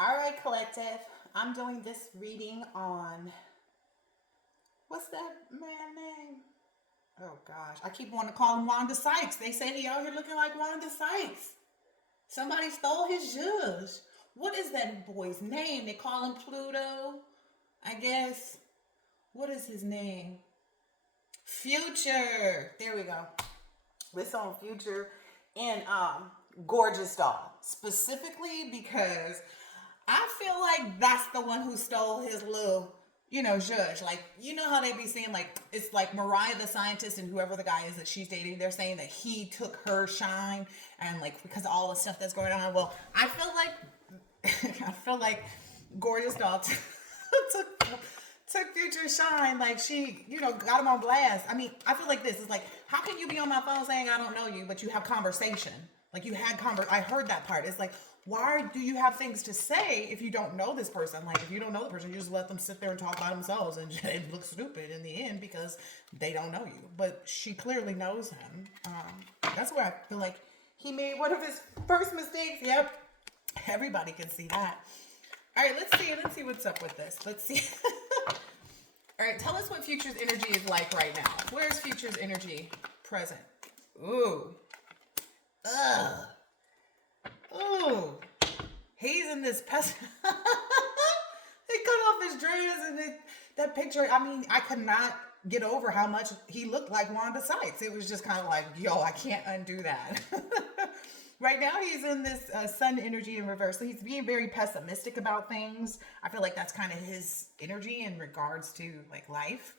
All right, collective. I'm doing this reading on what's that man name? Oh gosh, I keep wanting to call him Wanda Sykes. They say he out here looking like Wanda Sykes. Somebody stole his zhuzh. What is that boy's name? They call him Pluto, I guess. What is his name? Future. There we go. This on Future and Gorgeous Doll specifically because I feel like that's the one who stole his little, judge. Like, you know how they be saying, like, it's like Mariah the scientist and whoever the guy is that she's dating, they're saying that he took her shine and, like, because of all the stuff that's going on. Well, I feel like, I feel like Gorgeous Doll took Future shine. Like, she, got him on blast. I mean, I feel like this is like, how can you be on my phone saying I don't know you, but you have conversation? Like, you had I heard that part. It's like, why do you have things to say if you don't know this person? Like, if you don't know the person, you just let them sit there and talk by themselves, and it looks stupid in the end because they don't know you. But she clearly knows him. That's where I feel like he made one of his first mistakes. Yep, everybody can see that. All right, let's see what's up with this. Let's see. All right, tell us what Future's energy is like right now. Where's Future's energy present? Ooh. Ugh. Ooh. He's in this pest. He cut off his dreads and that picture. I mean, I could not get over how much he looked like Wanda Sykes. It was just kind of like, yo, I can't undo that. Right now, he's in this sun energy in reverse. So he's being very pessimistic about things. I feel like that's kind of his energy in regards to like life.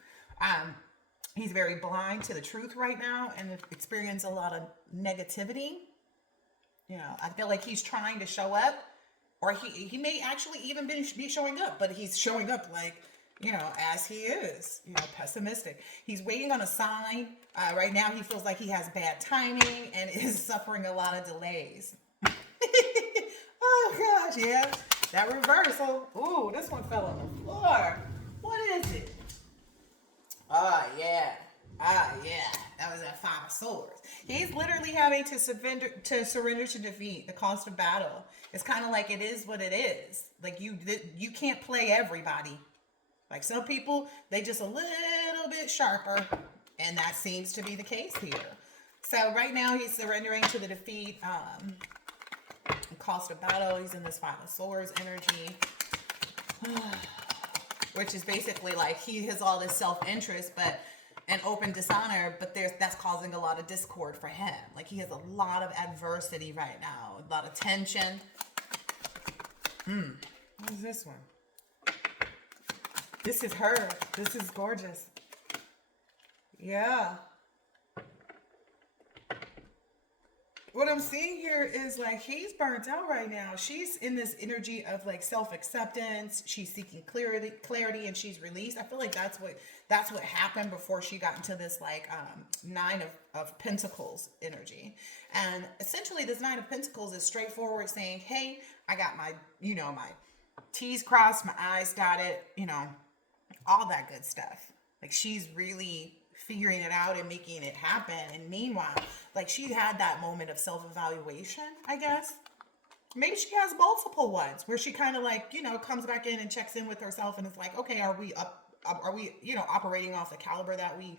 He's very blind to the truth right now and experience a lot of negativity. I feel like he's trying to show up, or he may actually even be showing up, but he's showing up like, as he is, pessimistic. He's waiting on a sign. Right now, he feels like he has bad timing and is suffering a lot of delays. Oh, gosh, yeah. That reversal. Ooh, this one fell on the floor. What is it? Oh, yeah. Yeah. That was that Five of Swords. He's literally having to surrender to defeat, the cost of battle. It's kind of like it is what it is. Like, you can't play everybody. Like, some people, they just a little bit sharper, and that seems to be the case here. So right now he's surrendering to the defeat, cost of battle. He's in this Five of Swords energy, which is basically like he has all this self-interest, but an open dishonor, but that's causing a lot of discord for him. Like, he has a lot of adversity right now, a lot of tension. What is this one? This is her. This is gorgeous. Yeah. What I'm seeing here is like he's burnt out right now. She's in this energy of like self-acceptance. She's seeking clarity, and she's released. I feel like that's what happened before she got into this like Nine of Pentacles energy. And essentially this Nine of Pentacles is straightforward, saying, hey, I got my T's crossed, my I's dotted, all that good stuff. Like, she's really figuring it out and making it happen. And meanwhile, like, she had that moment of self-evaluation, I guess. Maybe she has multiple ones where she kind of like, comes back in and checks in with herself and it's like, okay, are we operating off the caliber that we,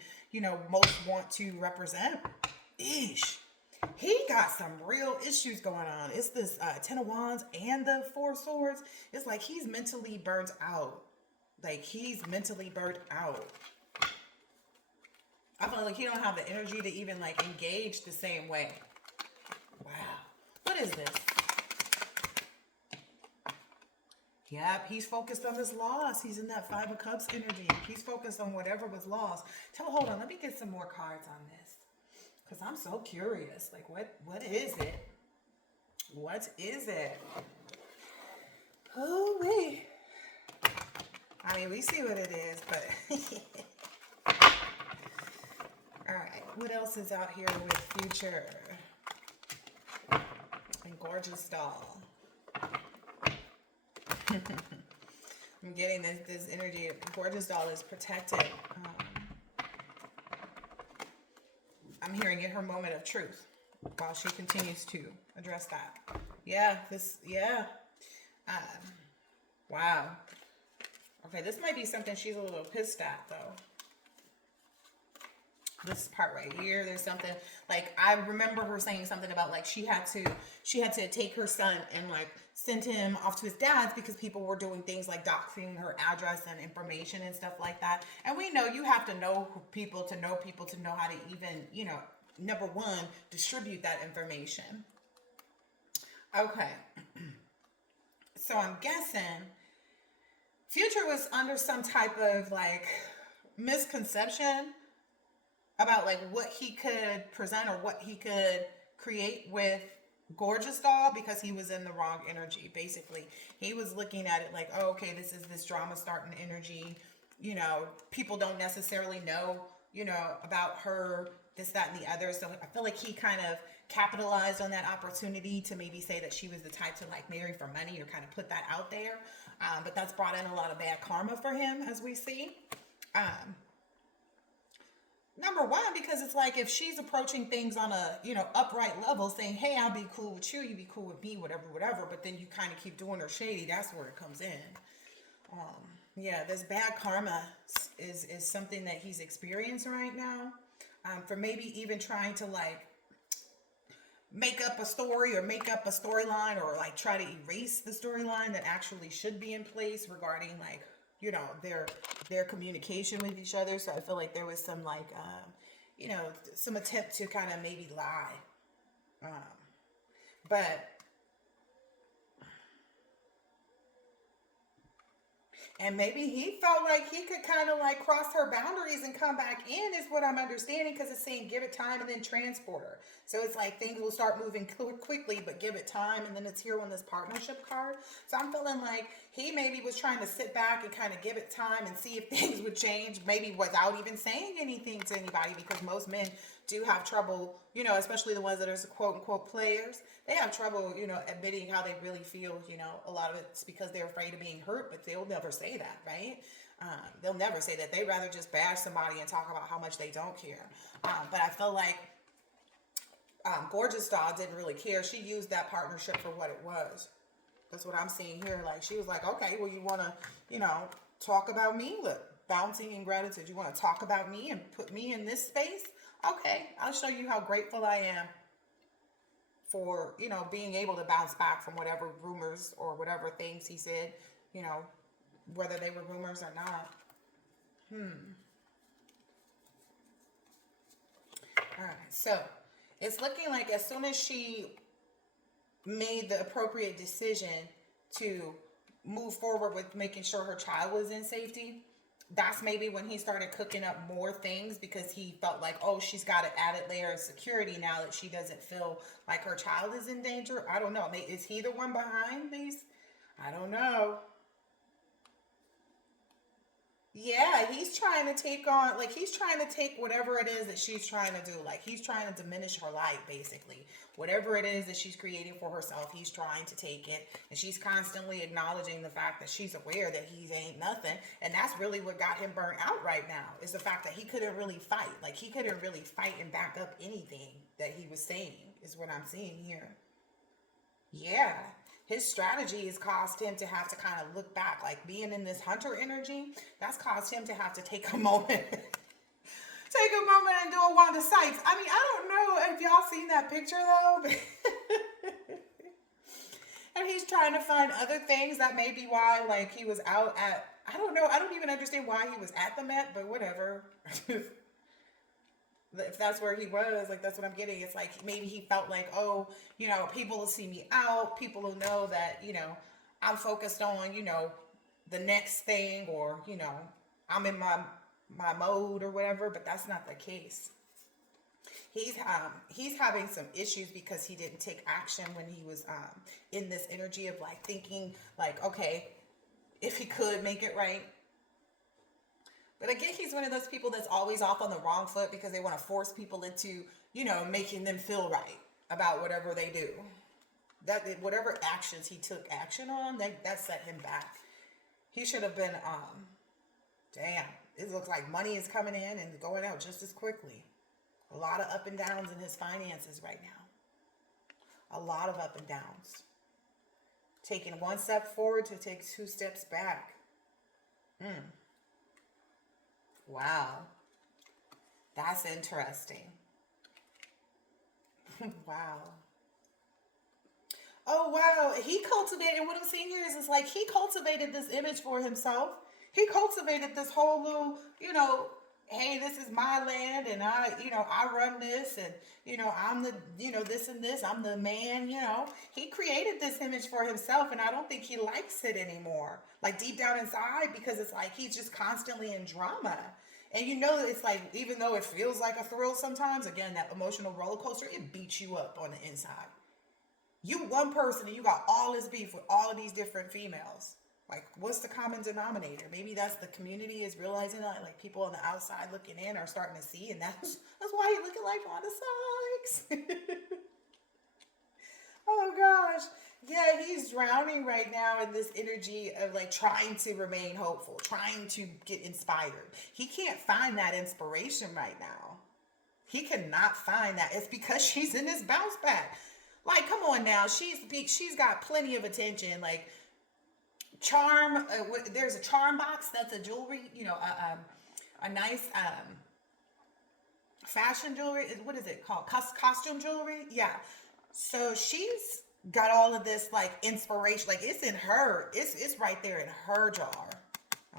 most want to represent? Eesh. He got some real issues going on. It's this Ten of Wands and the Four of Swords. It's like he's mentally burnt out. Like, he's mentally burnt out. I feel like he don't have the energy to even like engage the same way. Wow. What is this? Yep, he's focused on his loss. He's in that Five of Cups energy. He's focused on whatever was lost. Hold on, let me get some more cards on this. Because I'm so curious. Like, what is it? What is it? Oh, wait. I mean, we see what it is, but... All right, what else is out here with Future? And Gorgeous Doll. I'm getting this energy. Gorgeous Doll is protected. I'm hearing it her moment of truth while she continues to address that. Yeah, Um, wow. Okay, this might be something she's a little pissed at, though. This part right here, there's something like I remember her saying something about like she had to take her son and like send him off to his dad's because people were doing things like doxing her address and information and stuff like that. And we know you have to know people to know people to know how to even, number one, distribute that information. Okay. So I'm guessing Future was under some type of like misconception about like what he could present or what he could create with Gorgeous Doll because he was in the wrong energy. Basically, he was looking at it like, oh, okay, this is this drama starting energy. People don't necessarily know, about her, this, that, and the other. So I feel like he kind of capitalized on that opportunity to maybe say that she was the type to like marry for money or kind of put that out there. But that's brought in a lot of bad karma for him, as we see. Number one, because it's like if she's approaching things on a, upright level, saying, hey, I'll be cool with you, you be cool with me, whatever, whatever, but then you kind of keep doing her shady, that's where it comes in. Yeah, this bad karma is something that he's experiencing right now. For maybe even trying to like make up a story or make up a storyline or like try to erase the storyline that actually should be in place regarding like their communication with each other. So I feel like there was some like some attempt to kind of maybe lie, but and maybe he felt like he could kind of like cross her boundaries and come back in, is what I'm understanding, because it's saying give it time and then transport her. So it's like things will start moving quickly, but give it time. And then it's here on this partnership card. So I'm feeling like he maybe was trying to sit back and kind of give it time and see if things would change, maybe without even saying anything to anybody, because most men do have trouble, especially the ones that are quote unquote players. They have trouble, admitting how they really feel. A lot of it's because they're afraid of being hurt, but they'll never say that, right? They'll never say that. They rather just bash somebody and talk about how much they don't care. But I feel like Gorgeous Doll didn't really care. She used that partnership for what it was. That's what I'm seeing here. Like, she was like, okay, well, you want to, talk about me? Look, bouncing in gratitude. You want to talk about me and put me in this space? Okay, I'll show you how grateful I am for, being able to bounce back from whatever rumors or whatever things he said, whether they were rumors or not. All right, so it's looking like as soon as she made the appropriate decision to move forward with making sure her child was in safety, that's maybe when he started cooking up more things, because he felt like, oh, she's got an added layer of security now that she doesn't feel like her child is in danger. I don't know. Is he the one behind these? I don't know. Yeah, he's trying to take on, like, he's trying to take whatever it is that she's trying to do. Like, he's trying to diminish her light, basically. Whatever it is that she's creating for herself, he's trying to take it. And she's constantly acknowledging the fact that she's aware that he ain't nothing. And that's really what got him burnt out right now, is the fact that he couldn't really fight. Like, he couldn't really fight and back up anything that he was saying, is what I'm seeing here. Yeah. His strategy has caused him to have to kind of look back, like being in this hunter energy. That's caused him to have to take a moment, take a moment and do a Wanda Sykes. I mean, I don't know if y'all seen that picture though, and he's trying to find other things that may be why, like, he was out at, I don't know. I don't even understand why he was at the Met, but whatever. If that's where he was, like, that's what I'm getting. It's like maybe he felt like, oh, people will see me out. People will know that, I'm focused on, the next thing, or, I'm in my mode or whatever. But that's not the case. He's having some issues because he didn't take action when he was in this energy of like thinking like, okay, if he could make it right. But again, he's one of those people that's always off on the wrong foot because they want to force people into, making them feel right about whatever they do. That whatever actions he took action on, that set him back. He should have been, damn, it looks like money is coming in and going out just as quickly. A lot of up and downs in his finances right now. A lot of up and downs. Taking one step forward to take two steps back. Wow. That's interesting. Wow. Oh wow, he cultivated. What I'm seeing here is like he cultivated this image for himself. He cultivated this whole little, hey, this is my land, and I run this, and I'm the, this and this. I'm the man. He created this image for himself, and I don't think he likes it anymore. Like deep down inside, because it's like he's just constantly in drama. And it's like, even though it feels like a thrill sometimes, again, that emotional roller coaster, it beats you up on the inside. You one person and you got all this beef with all of these different females. Like, what's the common denominator? Maybe that's the community is realizing that, like people on the outside looking in are starting to see, and that's why he's looking like Wanda Sykes. Oh gosh. Yeah, he's drowning right now in this energy of like trying to remain hopeful, trying to get inspired. He can't find that inspiration right now. He cannot find that. It's because she's in this bounce back. Like, come on now. She's got plenty of attention. Like, charm. There's a charm box. That's a jewelry. A nice fashion jewelry. What is it called? Costume jewelry. Yeah. So she's got all of this like inspiration. Like it's in her. It's right there in her jar.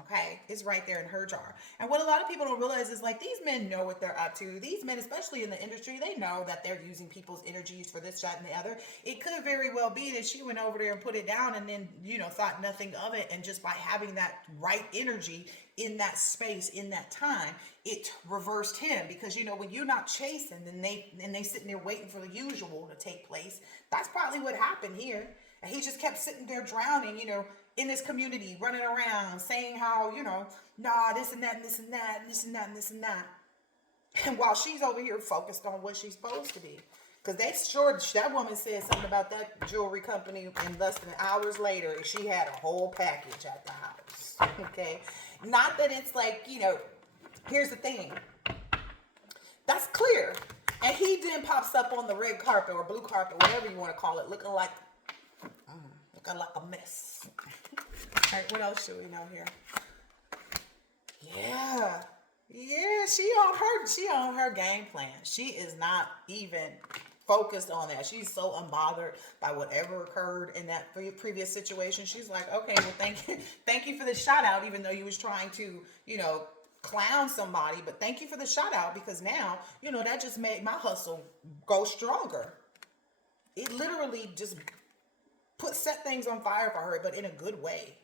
Okay, it's right there in her jar. And what a lot of people don't realize is like these men know what they're up to. These men, especially in the industry, they know that they're using people's energies for this, that, and the other. It could very well be that she went over there and put it down and then, thought nothing of it. And just by having that right energy in that space, in that time, it reversed him. Because, when you're not chasing, then they sitting there waiting for the usual to take place. That's probably what happened here. And he just kept sitting there drowning, in this community, running around, saying how, nah, this and that, and this and that, and this and that, and this and that. And while she's over here focused on what she's supposed to be. Because that woman said something about that jewelry company, and less than hours later, she had a whole package at the house. Okay? Not that it's like, here's the thing. That's clear. And he then pops up on the red carpet or blue carpet, whatever you want to call it, looking like a mess. All right, what else should we know here? Yeah, she on her game plan. She is not even focused on that. She's so unbothered by whatever occurred in that previous situation. She's like, okay, well, thank you for the shout out, even though you was trying to, clown somebody, but thank you for the shout out, because now, that just made my hustle go stronger. It literally just set things on fire for her, but in a good way.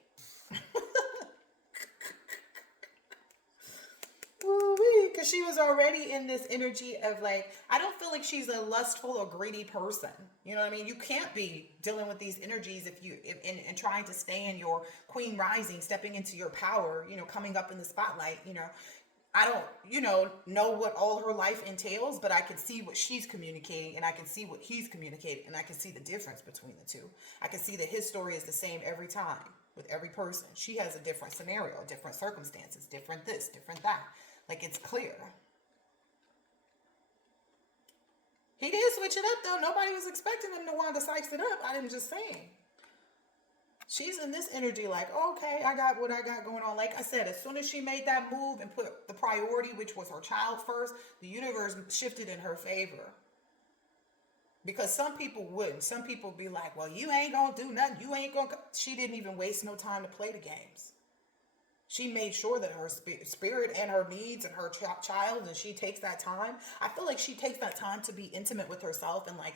Because she was already in this energy of like, I don't feel like she's a lustful or greedy person. You know what I mean? You can't be dealing with these energies and trying to stay in your queen rising, stepping into your power, coming up in the spotlight. I don't, know what all her life entails, but I can see what she's communicating, and I can see what he's communicating, and I can see the difference between the two. I can see that his story is the same every time with every person. She has a different scenario, different circumstances, different this, different that. Like, it's clear. He did switch it up, though. Nobody was expecting him to Wanda Sykes it up. I'm just saying. She's in this energy like, okay, I got what I got going on. Like I said, as soon as she made that move and put the priority, which was her child first, the universe shifted in her favor. Because some people wouldn't. Some people be like, well, you ain't going to do nothing. You ain't going to. She didn't even waste no time to play the games. She made sure that her spirit and her needs and her child, and she takes that time. I feel like she takes that time to be intimate with herself, and like,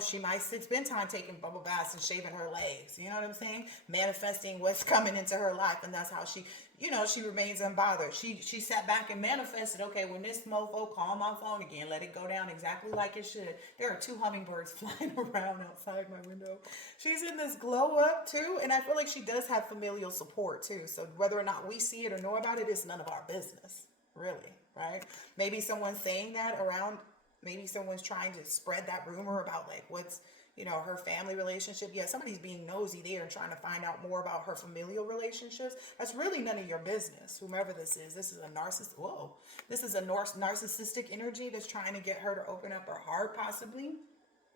she might spend time taking bubble baths and shaving her legs. You know what I'm saying? Manifesting what's coming into her life, and that's how she, she remains unbothered. She sat back and manifested, okay, when this mofo call my phone again, let it go down exactly like it should. There are 2 hummingbirds flying around outside my window. She's in this glow up too, and I feel like she does have familial support too. So whether or not we see it or know about it, it's none of our business, really, right? Maybe someone's saying that around, maybe someone's trying to spread that rumor about like what's, her family relationship. Yeah, somebody's being nosy there and trying to find out more about her familial relationships. That's really none of your business. Whomever this is a narcissist. Whoa, this is a narcissistic energy that's trying to get her to open up her heart, possibly.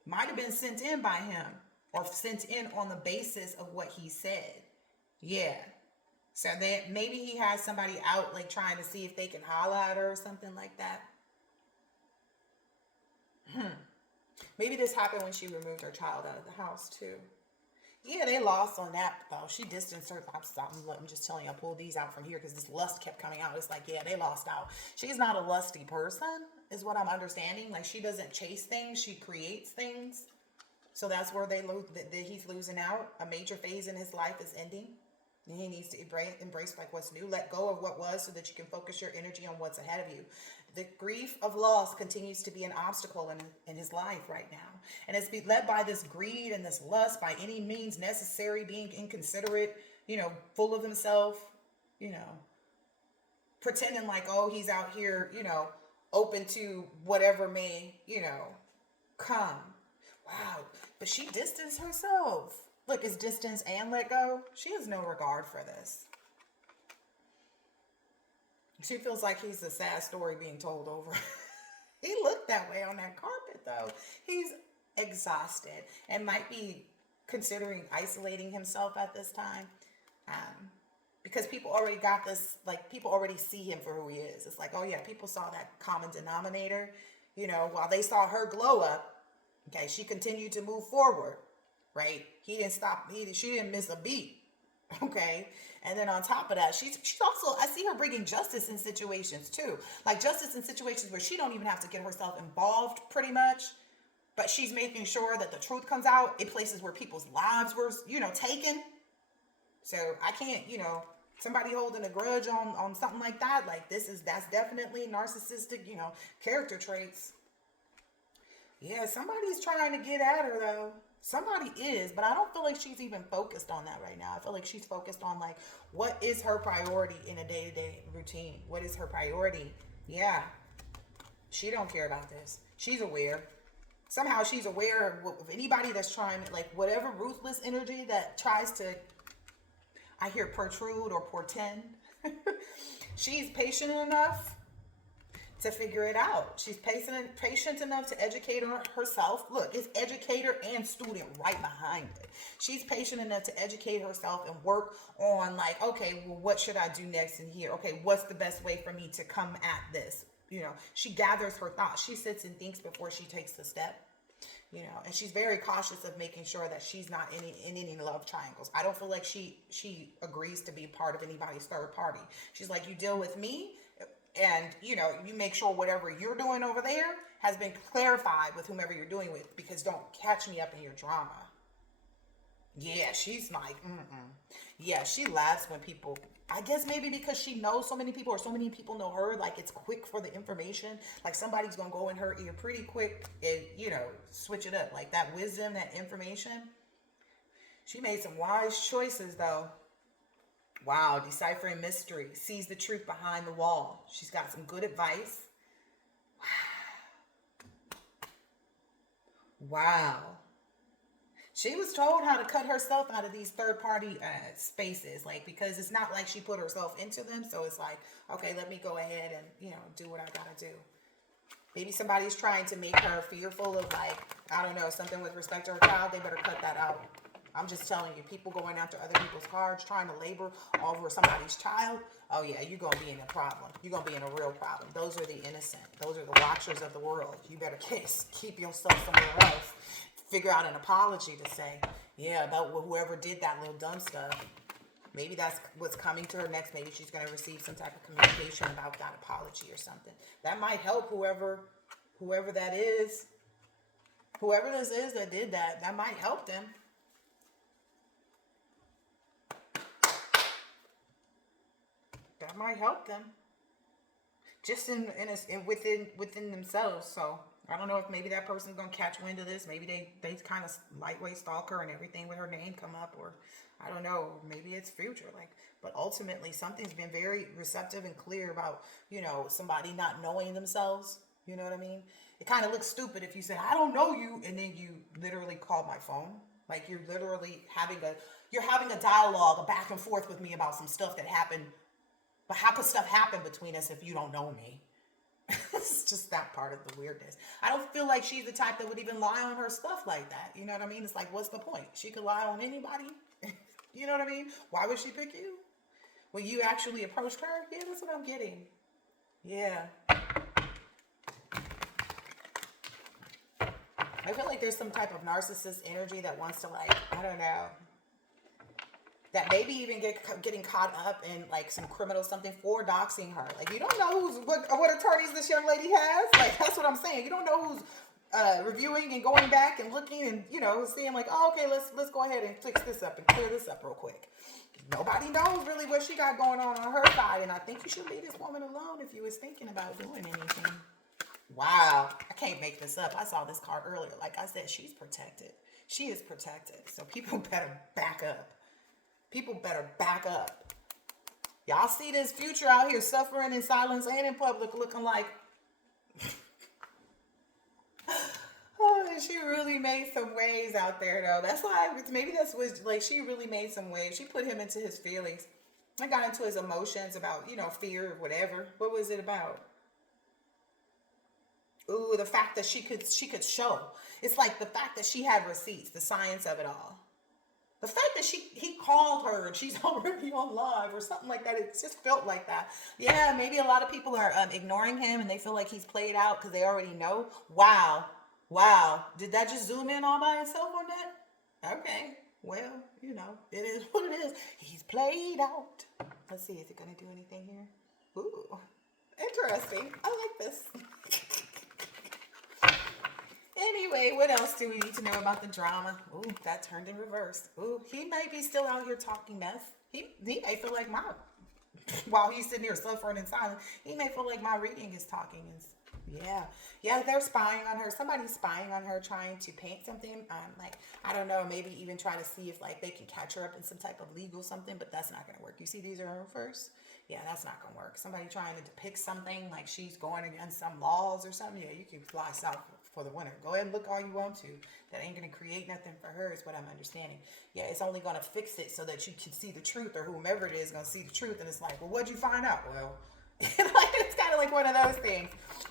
Might have been sent in by him. or sent in on the basis of what he said. Yeah. So that maybe he has somebody out like trying to see if they can holler at her or something like that. Maybe this happened when she removed her child out of the house too. Yeah, they lost on that though. She distanced her. I'm just telling you, I pulled these out from here because this lust kept coming out. It's like, yeah, they lost out. She's not a lusty person, is what I'm understanding. Like she doesn't chase things, she creates things. So that's where he's losing out. A major phase in his life is ending. And he needs to embrace like what's new. Let go of what was so that you can focus your energy on what's ahead of you. The grief of loss continues to be an obstacle in his life right now. And it's led by this greed and this lust by any means necessary, being inconsiderate, full of himself, you know, pretending like, oh, he's out here, open to whatever may, come. Wow. But she distanced herself. Look, it's distance and let go. She has no regard for this. She feels like he's a sad story being told over. He looked that way on that carpet, though. He's exhausted and might be considering isolating himself at this time. Because people already got this, like, people already see him for who he is. It's like, oh, yeah, people saw that common denominator. While they saw her glow up, okay, she continued to move forward. Right? He didn't stop. She didn't miss a beat. Okay. And then on top of that, she's also, I see her bringing justice in situations too. Like justice in situations where she don't even have to get herself involved pretty much. But she's making sure that the truth comes out in places where people's lives were, taken. So I can't, somebody holding a grudge on something like that. Like that's definitely narcissistic, character traits. Yeah, somebody's trying to get at her though. Somebody is, but I don't feel like she's even focused on that right now. I feel like she's focused on like, what is her priority in a day-to-day routine? What is her priority? Yeah. She don't care about this. She's aware. Somehow she's aware of anybody that's trying, like whatever ruthless energy that tries to, I hear protrude or portend. She's patient enough to figure it out. She's patient enough to educate herself. Look, it's educator and student right behind it. She's patient enough to educate herself and work on like, okay, well, what should I do next in here? Okay, what's the best way for me to come at this? She gathers her thoughts. She sits and thinks before she takes the step. And she's very cautious of making sure that she's not in any love triangles. I don't feel like she agrees to be part of anybody's third party. She's like, you deal with me, and, you make sure whatever you're doing over there has been clarified with whomever you're doing with, because don't catch me up in your drama. Yeah, she's like, Yeah, she laughs when people, I guess maybe because she knows so many people or so many people know her, like it's quick for the information. Like somebody's going to go in her ear pretty quick and, switch it up. Like that wisdom, that information. She made some wise choices though. Wow, deciphering mystery, sees the truth behind the wall. She's got some good advice. Wow. She was told how to cut herself out of these third-party spaces, like, because it's not like she put herself into them. So it's like, okay, let me go ahead and, do what I gotta do. Maybe somebody's trying to make her fearful of, like, I don't know, something with respect to her child. They better cut that out. I'm just telling you, people going after other people's cards, trying to labor over somebody's child. Oh yeah, you're going to be in a problem. You're going to be in a real problem. Those are the innocent. Those are the watchers of the world. You better keep yourself somewhere else. Figure out an apology to say, yeah, about whoever did that little dumb stuff. Maybe that's what's coming to her next. Maybe she's going to receive some type of communication about that apology or something. That might help whoever that is. Whoever this is that did that, that might help them. That might help them, just within themselves. So I don't know if maybe that person's gonna catch wind of this. Maybe they kind of lightweight stalk her and everything with her name come up, or I don't know. Maybe it's future. But ultimately something's been very receptive and clear about somebody not knowing themselves. You know what I mean? It kind of looks stupid if you say I don't know you, and then you literally call my phone. Like you're literally having a dialogue, a back and forth with me about some stuff that happened. But how could stuff happen between us if you don't know me? It's just that part of the weirdness. I don't feel like she's the type that would even lie on her stuff like that. You know what I mean? It's like, what's the point? She could lie on anybody. You know what I mean? Why would she pick you? When you actually approached her? Yeah, that's what I'm getting. Yeah. I feel like there's some type of narcissist energy that wants to, like, I don't know, that maybe even getting caught up in like some criminal something for doxing her. Like, you don't know what attorneys this young lady has. Like, that's what I'm saying. You don't know who's reviewing and going back and looking and, you know, seeing like, oh, okay, let's go ahead and fix this up and clear this up real quick. Nobody knows really what she got going on her side, and I think you should leave this woman alone if you was thinking about doing anything. Wow, I can't make this up. I saw this card earlier. Like I said, she's protected. She is protected. So people better back up. People better back up. Y'all see this future out here suffering in silence and in public looking like... Oh, she really made some waves out there, though. That's why, maybe that's what, like, she really made some waves. She put him into his feelings. I got into his emotions about, you know, fear or whatever. What was it about? Ooh, the fact that she could show. It's like the fact that she had receipts, the science of it all. The fact that he called her and she's already on live or something like that. It just felt like that. Yeah, maybe a lot of people are ignoring him and they feel like he's played out because they already know. Wow. Wow. Did that just zoom in all by itself on that? Okay. Well, you know, it is what it is. He's played out. Let's see. Is it going to do anything here? Ooh. Interesting. I like this. Anyway, what else do we need to know about the drama? Ooh, that turned in reverse. Ooh, he might be still out here talking mess. He may feel like while he's sitting here suffering in silence, he may feel like my reading is talking. Yeah, they're spying on her. Somebody's spying on her, trying to paint something. Like, I don't know, maybe even try to see if like they can catch her up in some type of legal something, but that's not going to work. You see these are in reverse? Yeah, that's not going to work. Somebody trying to depict something like she's going against some laws or something. Yeah, you can fly south for the winter. Go ahead and look all you want to. That ain't going to create nothing for her is what I'm understanding. Yeah, it's only going to fix it so that you can see the truth, or whomever it is going to see the truth. And it's like, well, what'd you find out? Well, like, it's kind of like one of those things.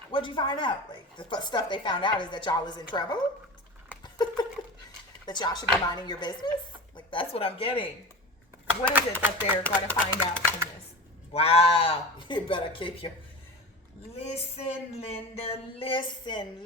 What'd you find out? Like, the stuff they found out is that y'all is in trouble. That y'all should be minding your business. Like, that's what I'm getting. What is it that they're going to find out from this? Wow. You better keep your... Listen, Linda. Listen.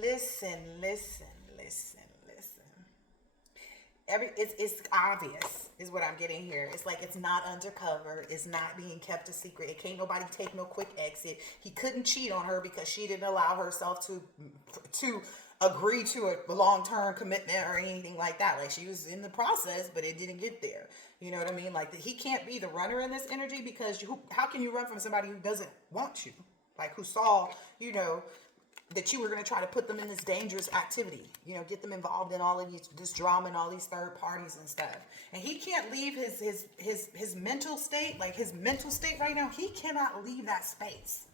It's obvious is what I'm getting here. It's like it's not undercover. It's not being kept a secret. It can't nobody take no quick exit. He couldn't cheat on her because she didn't allow herself to agree to a long-term commitment or anything like that. Like, she was in the process, but it didn't get there. You know what I mean? Like, he can't be the runner in this energy because how can you run from somebody who doesn't want you? Like, who saw, you know, that you were going to try to put them in this dangerous activity, you know, get them involved in all of this drama and all these third parties and stuff. And he can't leave his mental state, like his mental state right now. He cannot leave that space.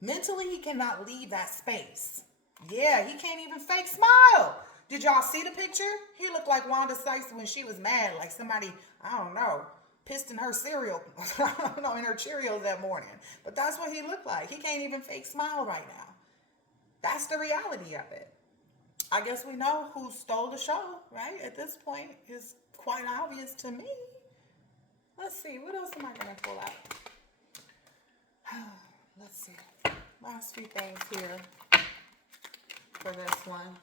Mentally, he cannot leave that space. Yeah, he can't even fake smile. Did y'all see the picture? He looked like Wanda Sykes when she was mad, like somebody, I don't know, pissed in her cereal, I don't know, in her Cheerios that morning. But that's what he looked like. He can't even fake smile right now. That's the reality of it. I guess we know who stole the show, right? At this point, it's quite obvious to me. Let's see. What else am I going to pull out? Let's see. Last few things here for this one.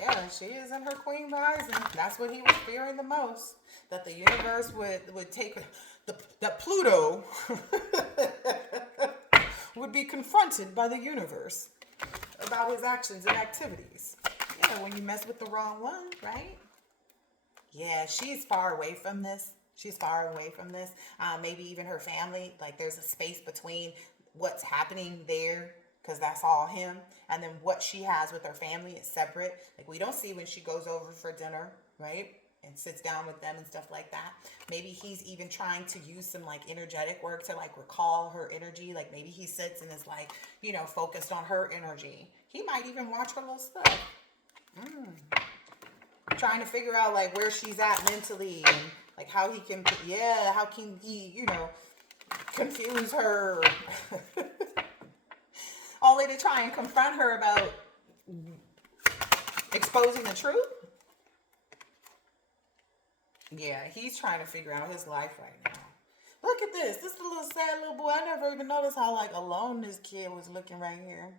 Yeah, she is in her queen rising. That's what he was fearing the most. That the universe would take... that Pluto would be confronted by the universe about his actions and activities. Yeah, when you mess with the wrong one, right? Yeah, she's far away from this. Maybe even her family. Like, there's a space between what's happening there, because that's all him, and then what she has with her family is separate. Like, we don't see when she goes over for dinner, right? And sits down with them and stuff like that. Maybe he's even trying to use some like energetic work to like recall her energy. Like, maybe he sits and is like, you know, focused on her energy. He might even watch her little stuff. Trying to figure out like where she's at mentally and Like how he can, yeah, how can he, confuse her only to try and confront her about exposing the truth? Yeah, he's trying to figure out his life right now. Look at this. This is a little sad little boy. I never even noticed how like alone this kid was looking right here.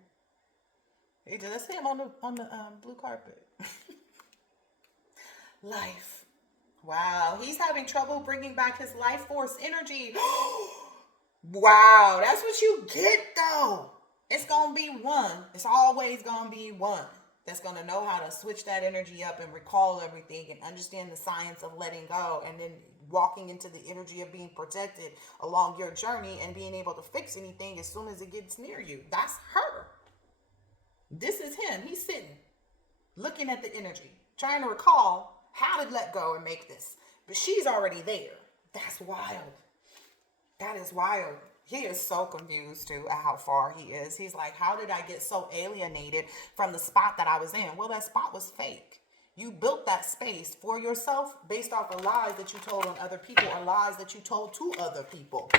Let's see him on the blue carpet. Life. Wow, he's having trouble bringing back his life force energy. Wow, that's what you get though. It's gonna be one. It's always gonna be one that's gonna know how to switch that energy up and recall everything and understand the science of letting go, and then walking into the energy of being protected along your journey and being able to fix anything as soon as it gets near you. That's her. This is him. He's sitting, looking at the energy, trying to recall how to let go and make this. But she's already there. That's wild. That is wild. He is so confused too at how far he is. He's like, how did I get so alienated from the spot that I was in? Well, that spot was fake. You built that space for yourself based off of lies that you told on other people or lies that you told to other people.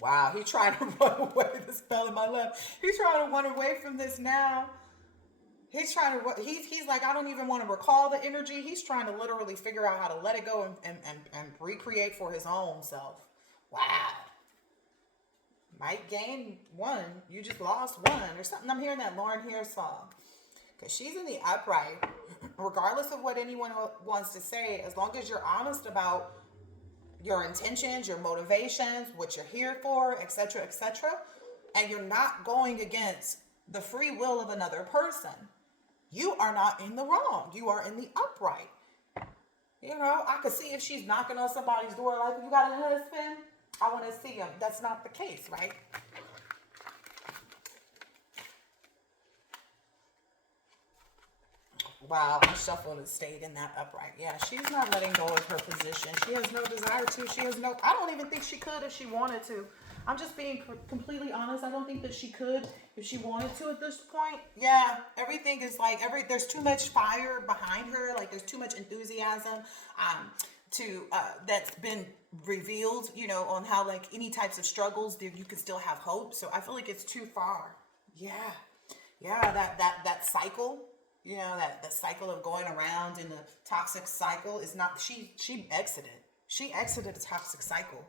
Wow, he's trying to run away. The spell in my left. He's trying to run away from this now. He's trying to, he's like, I don't even want to recall the energy. He's trying to literally figure out how to let it go and recreate for his own self. Wow. Might gain one. You just lost one or something. I'm hearing that Lauren Hill song. Because she's in the upright. Regardless of what anyone wants to say, as long as you're honest about your intentions, your motivations, what you're here for, etc., and you're not going against the free will of another person, you are not in the wrong. You are in the upright. I could see if she's knocking on somebody's door like, you got a husband? I want to see him. That's not the case, right? Wow, my shuffle has stayed in that upright. Yeah, she's not letting go of her position. She has no desire to. I don't even think she could if she wanted to. I'm just being completely honest. I don't think that she could if she wanted to at this point. Yeah, everything is like, there's too much fire behind her. Like there's too much enthusiasm that's been revealed, on how like any types of struggles you can still have hope. So I feel like it's too far. Yeah, that cycle. That cycle of going around in the toxic cycle is not, she exited. She exited the toxic cycle.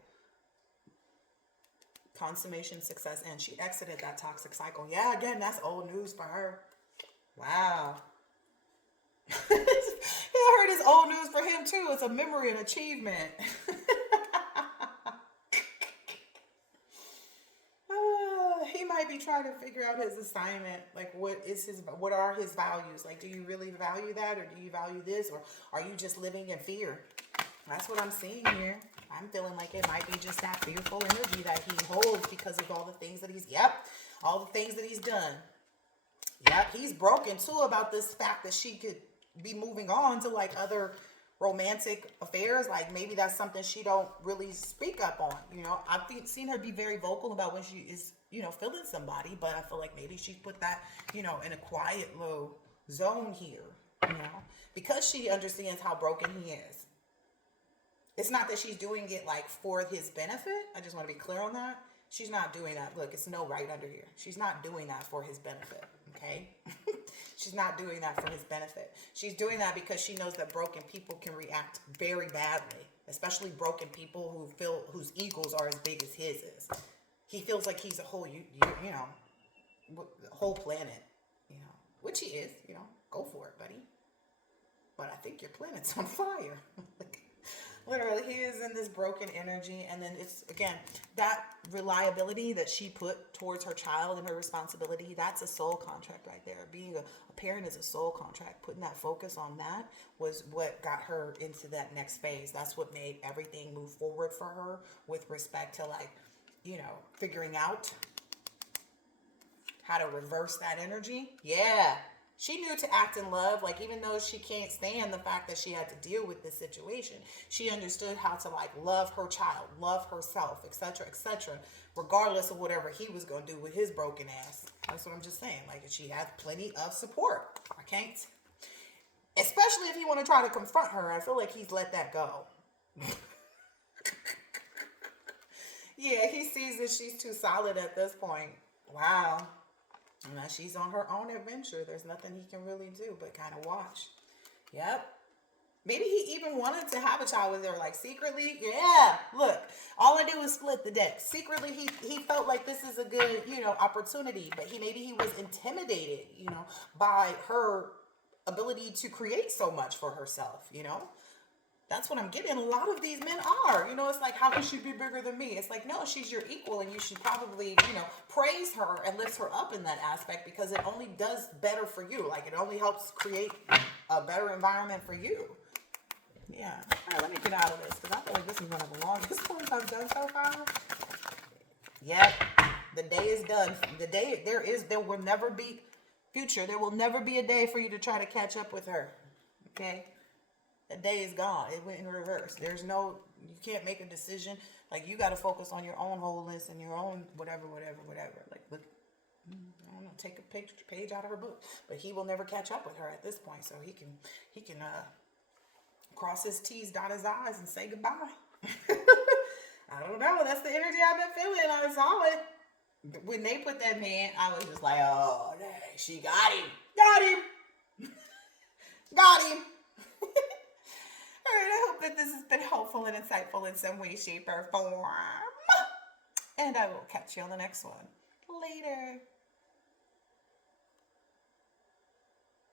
Consummation, success, and she exited that toxic cycle. Yeah, again, that's old news for her. Wow. I heard it's old news for him too. It's a memory and achievement. He might be trying to figure out his assignment. Like, what are his values? Like, do you really value that, or do you value this, or are you just living in fear? That's what I'm seeing here. I'm feeling like it might be just that fearful energy that he holds because of all the things that all the things that he's done. Yep, he's broken too about this fact that she could be moving on to like other romantic affairs. Like maybe that's something she don't really speak up on. I've seen her be very vocal about when she is, feeling somebody, but I feel like maybe she put that, in a quiet low zone here, because she understands how broken he is. It's not that she's doing it like for his benefit. I just want to be clear on that. She's not doing that. Look, it's no right under here. She's not doing that for his benefit. Okay. She's not doing that for his benefit. She's doing that because she knows that broken people can react very badly, especially broken people whose egos are as big as his is. He feels like he's a whole, whole planet, which he is, go for it, buddy. But I think your planet's on fire. Literally, he is in this broken energy. And then it's, again, that reliability that she put towards her child and her responsibility, that's a soul contract right there. Being a parent is a soul contract. Putting that focus on that was what got her into that next phase. That's what made everything move forward for her with respect to like, figuring out how to reverse that energy. Yeah. She knew to act in love, like even though she can't stand the fact that she had to deal with this situation, she understood how to like love her child, love herself, etc., regardless of whatever he was going to do with his broken ass. That's what I'm just saying. Like she has plenty of support. I can't, especially if you want to try to confront her. I feel like he's let that go. Yeah, he sees that she's too solid at this point. Wow. Now she's on her own adventure. There's nothing he can really do but kind of watch. Yep. Maybe he even wanted to have a child with her, like secretly. Yeah, look, all I did was split the deck. Secretly, he felt like this is a good, opportunity, but maybe he was intimidated, by her ability to create so much for herself. That's what I'm getting. A lot of these men are. It's like, how can she be bigger than me? It's like, no, she's your equal, and you should probably, praise her and lift her up in that aspect, because it only does better for you. Like, it only helps create a better environment for you. Yeah. All right, let me get out of this, because I feel like this is one of the longest ones I've done so far. Yep. The day is done. There will never be future. There will never be a day for you to try to catch up with her. Okay? The day is gone. It went in reverse. You can't make a decision. Like, you got to focus on your own wholeness and your own whatever. Like, look, I don't know, take a page out of her book. But he will never catch up with her at this point. So he can cross his T's, dot his I's, and say goodbye. I don't know. That's the energy I've been feeling. I saw it. When they put that man, I was just like, oh, dang, she got him. Got him. Got him. All right, I hope that this has been helpful and insightful in some way, shape, or form. And I will catch you on the next one. Later.